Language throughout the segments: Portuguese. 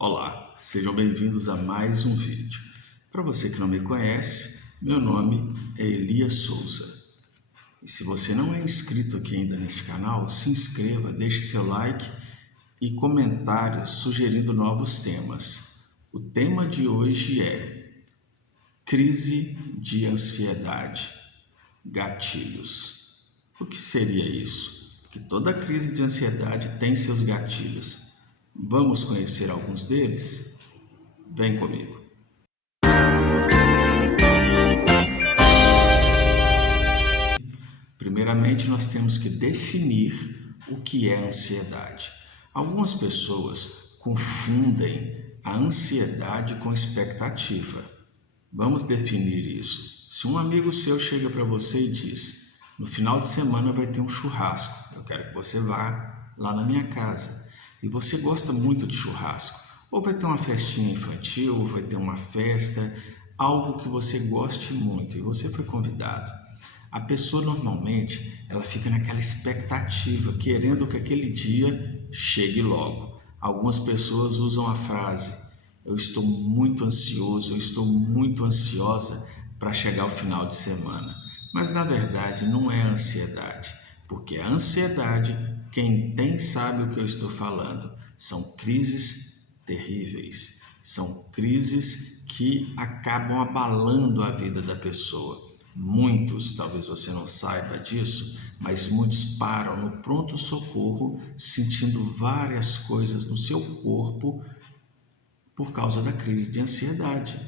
Olá, sejam bem-vindos a mais um vídeo. Para você que não me conhece, meu nome é Elias Souza. E se você não é inscrito aqui ainda neste canal, se inscreva, deixe seu like e comentários sugerindo novos temas. O tema de hoje é crise de ansiedade, gatilhos. O que seria isso? Que toda crise de ansiedade tem seus gatilhos. Vamos conhecer alguns deles? Vem comigo. Primeiramente, nós temos que definir o que é ansiedade. Algumas pessoas confundem a ansiedade com expectativa. Vamos definir isso. Se um amigo seu chega para você e diz: no final de semana vai ter um churrasco, eu quero que você vá lá na minha casa. E você gosta muito de churrasco, ou vai ter uma festinha infantil, ou vai ter uma festa, algo que você goste muito e você foi convidado. A pessoa normalmente ela fica naquela expectativa, querendo que aquele dia chegue logo. Algumas pessoas usam a frase: eu estou muito ansioso, eu estou muito ansiosa para chegar ao final de semana. Mas na verdade não é ansiedade, porque a ansiedade, quem tem sabe o que eu estou falando, são crises terríveis, são crises que acabam abalando a vida da pessoa. Muitos, talvez você não saiba disso, mas muitos param no pronto-socorro sentindo várias coisas no seu corpo por causa da crise de ansiedade.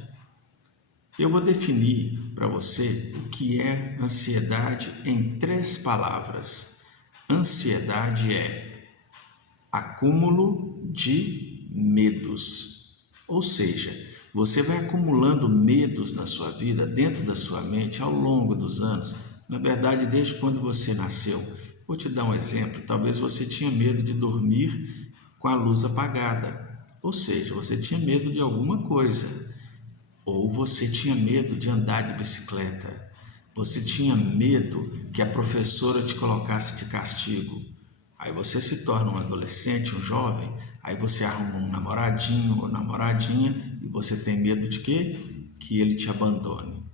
Eu vou definir para você o que é ansiedade em 3 palavras. Ansiedade é acúmulo de medos, ou seja, você vai acumulando medos na sua vida, dentro da sua mente, ao longo dos anos, na verdade desde quando você nasceu. Vou te dar um exemplo, talvez você tinha medo de dormir com a luz apagada, ou seja, você tinha medo de alguma coisa, ou você tinha medo de andar de bicicleta. Você tinha medo que a professora te colocasse de castigo. Aí você se torna um adolescente, um jovem, aí você arruma um namoradinho ou namoradinha e você tem medo de quê? Que ele te abandone.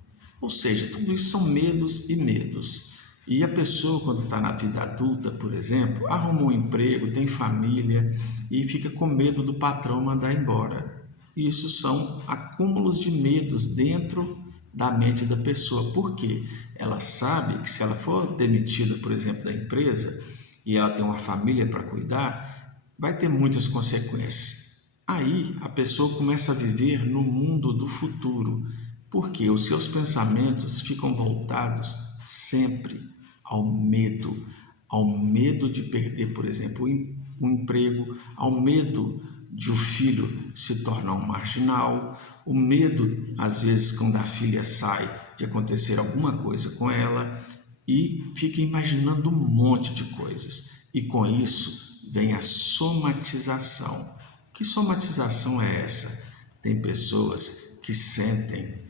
Ou seja, tudo isso são medos e medos. E a pessoa, quando está na vida adulta, por exemplo, arruma um emprego, tem família e fica com medo do patrão mandar embora. Isso são acúmulos de medos dentro da mente da pessoa. Por quê? Ela sabe que se ela for demitida, por exemplo, da empresa e ela tem uma família para cuidar, vai ter muitas consequências. Aí a pessoa começa a viver no mundo do futuro, porque os seus pensamentos ficam voltados sempre ao medo de perder, por exemplo, um emprego, ao medo de o filho se tornar um marginal, o medo, às vezes, quando a filha sai, de acontecer alguma coisa com ela, e fica imaginando um monte de coisas. E com isso vem a somatização. Que somatização é essa? Tem pessoas que sentem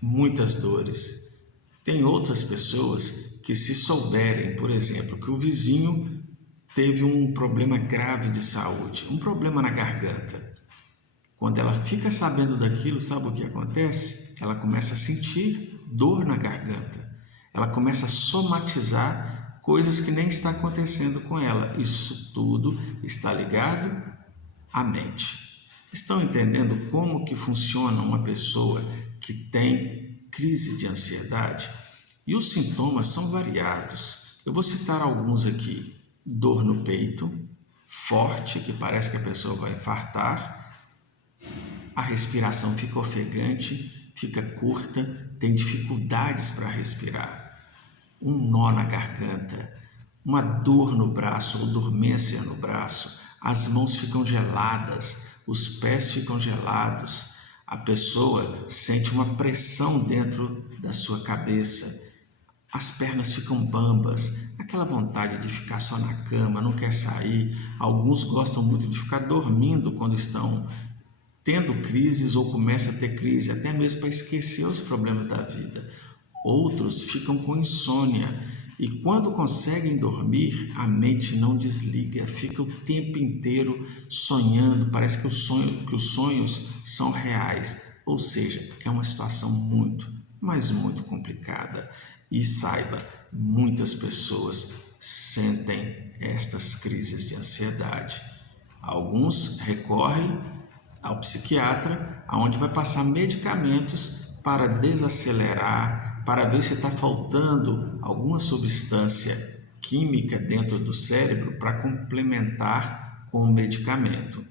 muitas dores. Tem outras pessoas que, se souberem, por exemplo, que o vizinho teve um problema grave de saúde, um problema na garganta. Quando ela fica sabendo daquilo, sabe o que acontece? Ela começa a sentir dor na garganta. Ela começa a somatizar coisas que nem está acontecendo com ela. Isso tudo está ligado à mente. Estão entendendo como que funciona uma pessoa que tem crise de ansiedade? E os sintomas são variados. Eu vou citar alguns aqui. Dor no peito, forte, que parece que a pessoa vai infartar. A respiração fica ofegante, fica curta, tem dificuldades para respirar. Um nó na garganta, uma dor no braço ou dormência no braço. As mãos ficam geladas, os pés ficam gelados. A pessoa sente uma pressão dentro da sua cabeça. As pernas ficam bambas, aquela vontade de ficar só na cama, não quer sair. Alguns gostam muito de ficar dormindo quando estão tendo crises ou começam a ter crise, até mesmo para esquecer os problemas da vida. Outros ficam com insônia, E quando conseguem dormir, a mente não desliga, fica o tempo inteiro sonhando, parece que os sonhos são reais. Ou seja, é uma situação muito, mas muito complicada. E saiba, muitas pessoas sentem estas crises de ansiedade. Alguns recorrem ao psiquiatra, onde vai passar medicamentos para desacelerar, para ver se está faltando alguma substância química dentro do cérebro para complementar com o medicamento.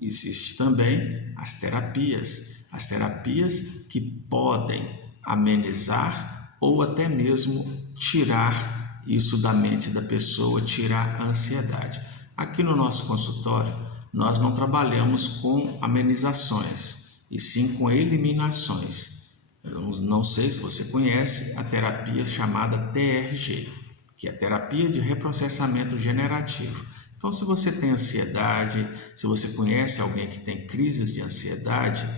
Existem também as terapias que podem amenizar ou até mesmo tirar isso da mente da pessoa, tirar a ansiedade. Aqui no nosso consultório, nós não trabalhamos com amenizações, e sim com eliminações. Eu não sei se você conhece a terapia chamada TRG, que é a terapia de reprocessamento generativo. Então, se você tem ansiedade, se você conhece alguém que tem crises de ansiedade,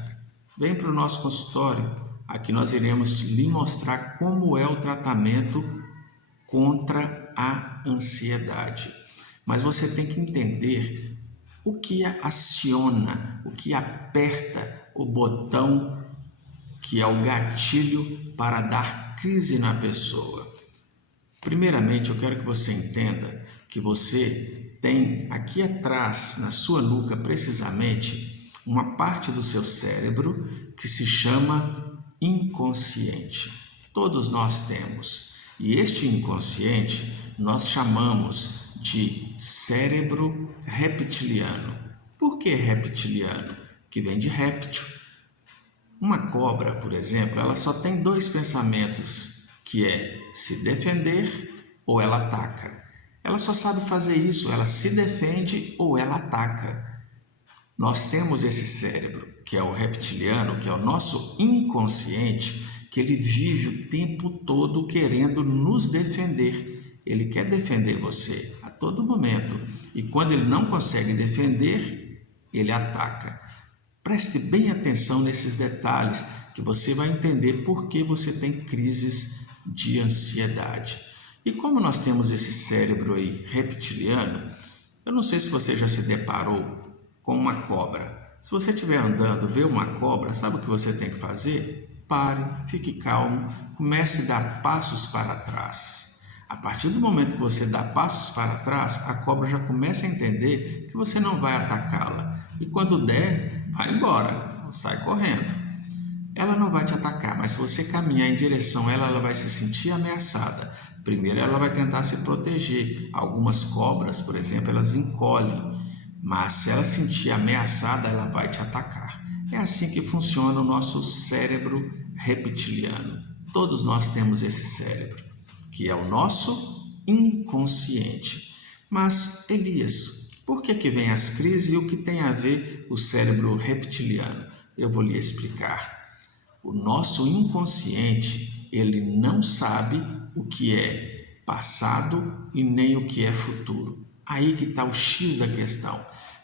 vem para o nosso consultório. Aqui nós iremos lhe mostrar como é o tratamento contra a ansiedade. Mas você tem que entender o que aciona, o que aperta o botão que é o gatilho para dar crise na pessoa. Primeiramente, eu quero que você entenda que você tem aqui atrás, na sua nuca precisamente, uma parte do seu cérebro que se chama inconsciente. Todos nós temos. E este inconsciente nós chamamos de cérebro reptiliano. Por que reptiliano? Que vem de réptil. Uma cobra, por exemplo, ela só tem dois pensamentos, que é se defender ou ela ataca. Ela só sabe fazer isso, ela se defende ou ela ataca. Nós temos esse cérebro, que é o reptiliano, que é o nosso inconsciente, que ele vive o tempo todo querendo nos defender. Ele quer defender você a todo momento. E quando ele não consegue defender, ele ataca. Preste bem atenção nesses detalhes, que você vai entender por que você tem crises de ansiedade. E como nós temos esse cérebro aí reptiliano, eu não sei se você já se deparou com uma cobra. Se você estiver andando, vê uma cobra, sabe o que você tem que fazer? Pare, fique calmo, comece a dar passos para trás. A partir do momento que você dá passos para trás, a cobra já começa a entender que você não vai atacá-la. E quando der, vai embora, sai correndo. Ela não vai te atacar, mas se você caminhar em direção a ela, ela vai se sentir ameaçada. Primeiro ela vai tentar se proteger. Algumas cobras, por exemplo, elas encolhem. Mas se ela se sentir ameaçada, ela vai te atacar. É assim que funciona o nosso cérebro reptiliano. Todos nós temos esse cérebro, que é o nosso inconsciente. Mas, Elias, por que vem as crises e o que tem a ver o cérebro reptiliano? Eu vou lhe explicar. O nosso inconsciente, ele não sabe o que é passado e nem o que é futuro. Aí que está o X da questão.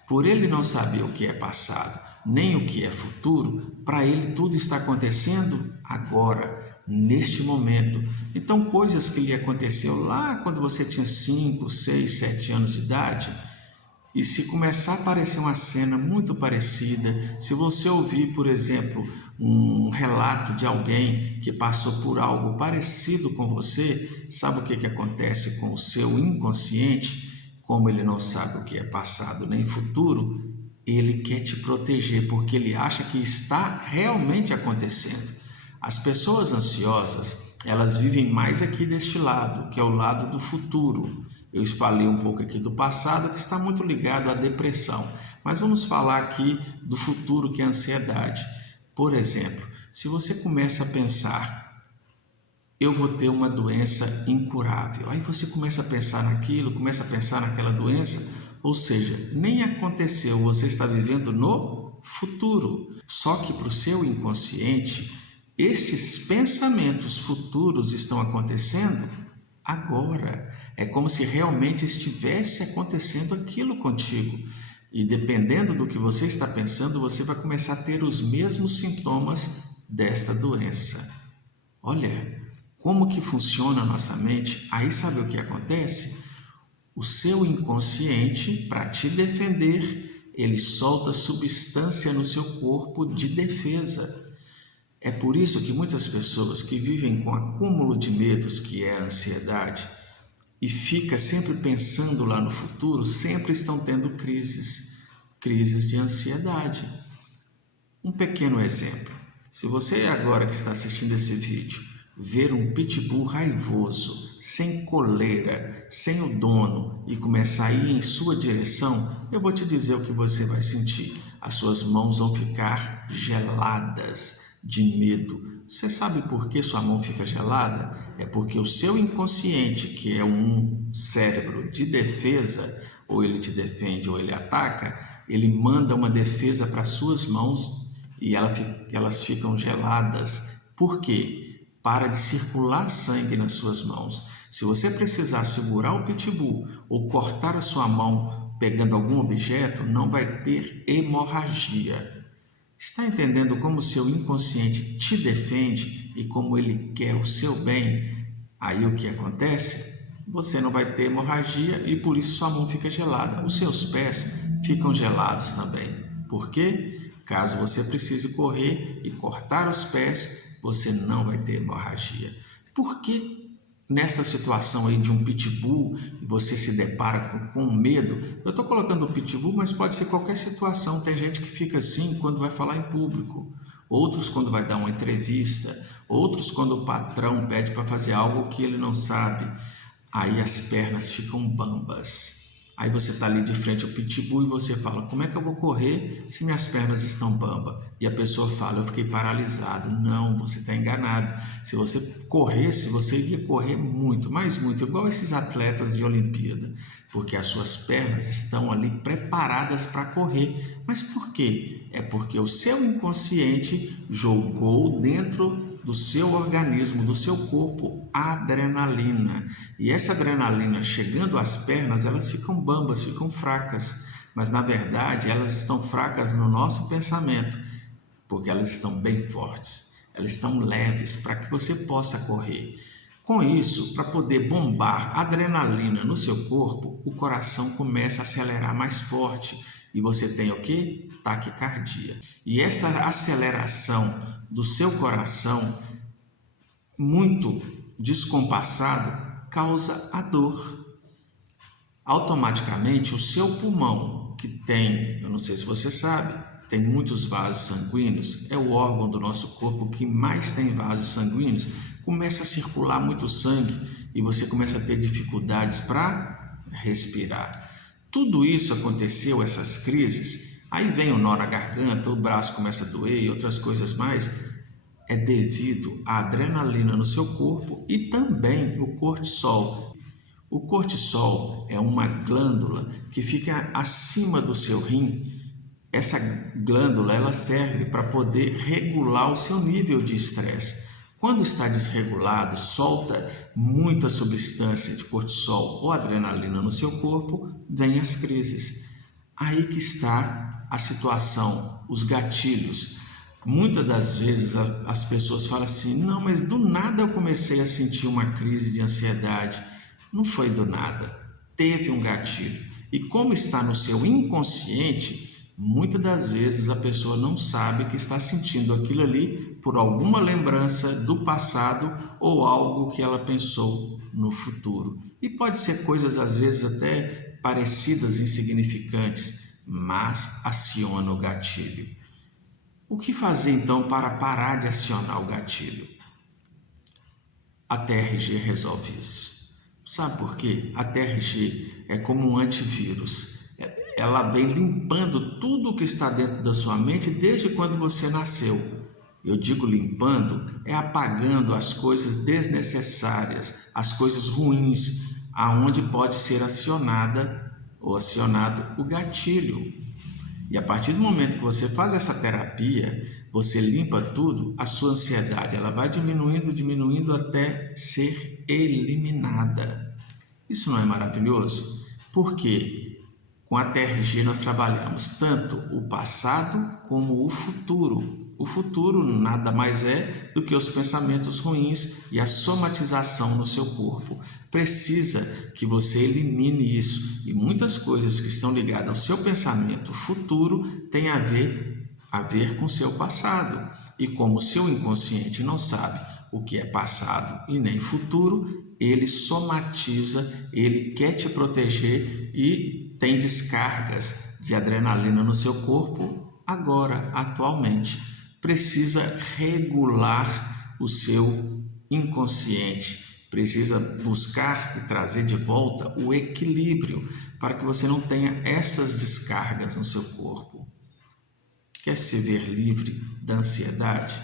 Por ele não saber o que é passado, nem o que é futuro, para ele tudo está acontecendo agora, neste momento. Então, coisas que lhe aconteceu lá quando você tinha 5, 6, 7 anos de idade, e se começar a aparecer uma cena muito parecida, se você ouvir, por exemplo, um relato de alguém que passou por algo parecido com você, sabe o que acontece com o seu inconsciente? Como ele não sabe o que é passado nem futuro, ele quer te proteger porque ele acha que está realmente acontecendo. As pessoas ansiosas, elas vivem mais aqui deste lado, que é o lado do futuro. Eu falei um pouco aqui do passado, que está muito ligado à depressão. Mas vamos falar aqui do futuro, que é a ansiedade. Por exemplo, se você começa a pensar, eu vou ter uma doença incurável. Aí você começa a pensar naquilo, começa a pensar naquela doença, ou seja, nem aconteceu, você está vivendo no futuro. Só que para o seu inconsciente, estes pensamentos futuros estão acontecendo agora. É como se realmente estivesse acontecendo aquilo contigo. E dependendo do que você está pensando, você vai começar a ter os mesmos sintomas desta doença. Olha, Como que funciona a nossa mente? Aí sabe o que acontece? O seu inconsciente, para te defender, ele solta substância no seu corpo de defesa. É por isso que muitas pessoas que vivem com acúmulo de medos, que é a ansiedade, e fica sempre pensando lá no futuro, sempre estão tendo crises de ansiedade. Um pequeno exemplo. Se você agora que está assistindo esse vídeo, ver um pitbull raivoso, sem coleira, sem o dono e começar a ir em sua direção, eu vou te dizer o que você vai sentir. As suas mãos vão ficar geladas de medo. Você sabe por que sua mão fica gelada? É porque o seu inconsciente, que é um cérebro de defesa, ou ele te defende ou ele ataca, ele manda uma defesa para suas mãos e elas ficam geladas. Por quê? Para de circular sangue nas suas mãos. Se você precisar segurar o pitbull ou cortar a sua mão pegando algum objeto, não vai ter hemorragia. Está entendendo como o seu inconsciente te defende e como ele quer o seu bem? Aí o que acontece? Você não vai ter hemorragia e por isso sua mão fica gelada. Os seus pés ficam gelados também. Por quê? Caso você precise correr e cortar os pés, você não vai ter hemorragia. Por que nesta situação aí de um pitbull, você se depara com medo? Eu estou colocando o pitbull, mas pode ser qualquer situação. Tem gente que fica assim quando vai falar em público, outros quando vai dar uma entrevista, outros quando o patrão pede para fazer algo que ele não sabe. Aí as pernas ficam bambas. Aí você está ali de frente ao pitbull e você fala, como é que eu vou correr se minhas pernas estão bambas? E a pessoa fala, eu fiquei paralisado. Não, você está enganado. Se você corresse, você iria correr muito, mas muito, igual esses atletas de Olimpíada, porque as suas pernas estão ali preparadas para correr. Mas por quê? É porque o seu inconsciente jogou dentro do seu organismo, do seu corpo, adrenalina. E essa adrenalina chegando às pernas, elas ficam bambas, ficam fracas. Mas na verdade, elas estão fracas no nosso pensamento, porque elas estão bem fortes. Elas estão leves para que você possa correr. Com isso, para poder bombar adrenalina no seu corpo, o coração começa a acelerar mais forte. E você tem o quê? Taquicardia. E essa aceleração do seu coração, muito descompassado, causa a dor. Automaticamente, o seu pulmão, que tem, eu não sei se você sabe, tem muitos vasos sanguíneos, é o órgão do nosso corpo que mais tem vasos sanguíneos, começa a circular muito sangue e você começa a ter dificuldades para respirar. Tudo isso aconteceu, essas crises, aí vem o nó na garganta, o braço começa a doer e outras coisas mais, é devido à adrenalina no seu corpo e também o cortisol. O cortisol é uma glândula que fica acima do seu rim. Essa glândula ela serve para poder regular o seu nível de estresse. Quando está desregulado, solta muita substância de cortisol ou adrenalina no seu corpo, vem as crises. Aí que está a situação, os gatilhos. Muitas das vezes as pessoas falam assim, não, mas do nada eu comecei a sentir uma crise de ansiedade. Não foi do nada, teve um gatilho. E como está no seu inconsciente, muitas das vezes a pessoa não sabe que está sentindo aquilo ali por alguma lembrança do passado ou algo que ela pensou no futuro. E pode ser coisas às vezes até parecidas, insignificantes, mas aciona o gatilho. O que fazer então para parar de acionar o gatilho? A TRG resolve isso. Sabe por quê? A TRG é como um antivírus. Ela vem limpando tudo o que está dentro da sua mente desde quando você nasceu. Eu digo limpando, é apagando as coisas desnecessárias, as coisas ruins, aonde pode ser acionada ou acionado o gatilho. E a partir do momento que você faz essa terapia, você limpa tudo, a sua ansiedade ela vai diminuindo até ser eliminada. Isso não é maravilhoso? Porque com a TRG nós trabalhamos tanto o passado como o futuro. O futuro nada mais é do que os pensamentos ruins e a somatização no seu corpo. Precisa que você elimine isso. E muitas coisas que estão ligadas ao seu pensamento futuro têm a ver com o seu passado. E como o seu inconsciente não sabe o que é passado e nem futuro, ele somatiza, ele quer te proteger e tem descargas de adrenalina no seu corpo agora, atualmente. Precisa regular o seu inconsciente, precisa buscar e trazer de volta o equilíbrio para que você não tenha essas descargas no seu corpo. Quer se ver livre da ansiedade?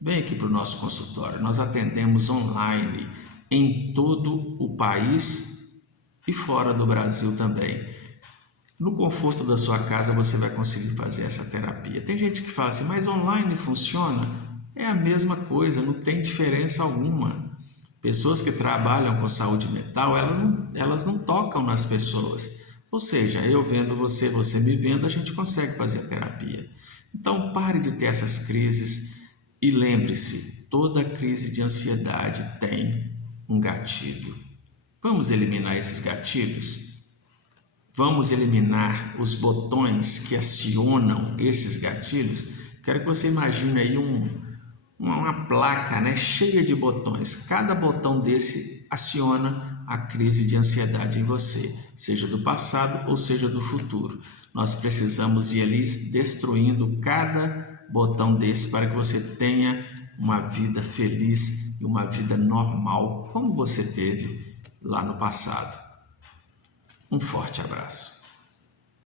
Vem aqui para o nosso consultório. Nós atendemos online em todo o país e fora do Brasil também. No conforto da sua casa você vai conseguir fazer essa terapia. Tem gente que fala assim, mas online funciona? É a mesma coisa, não tem diferença alguma. Pessoas que trabalham com saúde mental, elas não tocam nas pessoas. Ou seja, eu vendo você, você me vendo, a gente consegue fazer a terapia. Então pare de ter essas crises e lembre-se, toda crise de ansiedade tem um gatilho. Vamos eliminar esses gatilhos? Vamos eliminar os botões que acionam esses gatilhos? Quero que você imagine aí uma placa, né, cheia de botões. Cada botão desse aciona a crise de ansiedade em você, seja do passado ou seja do futuro. Nós precisamos ir ali destruindo cada botão desse para que você tenha uma vida feliz e uma vida normal, como você teve lá no passado. Um forte abraço.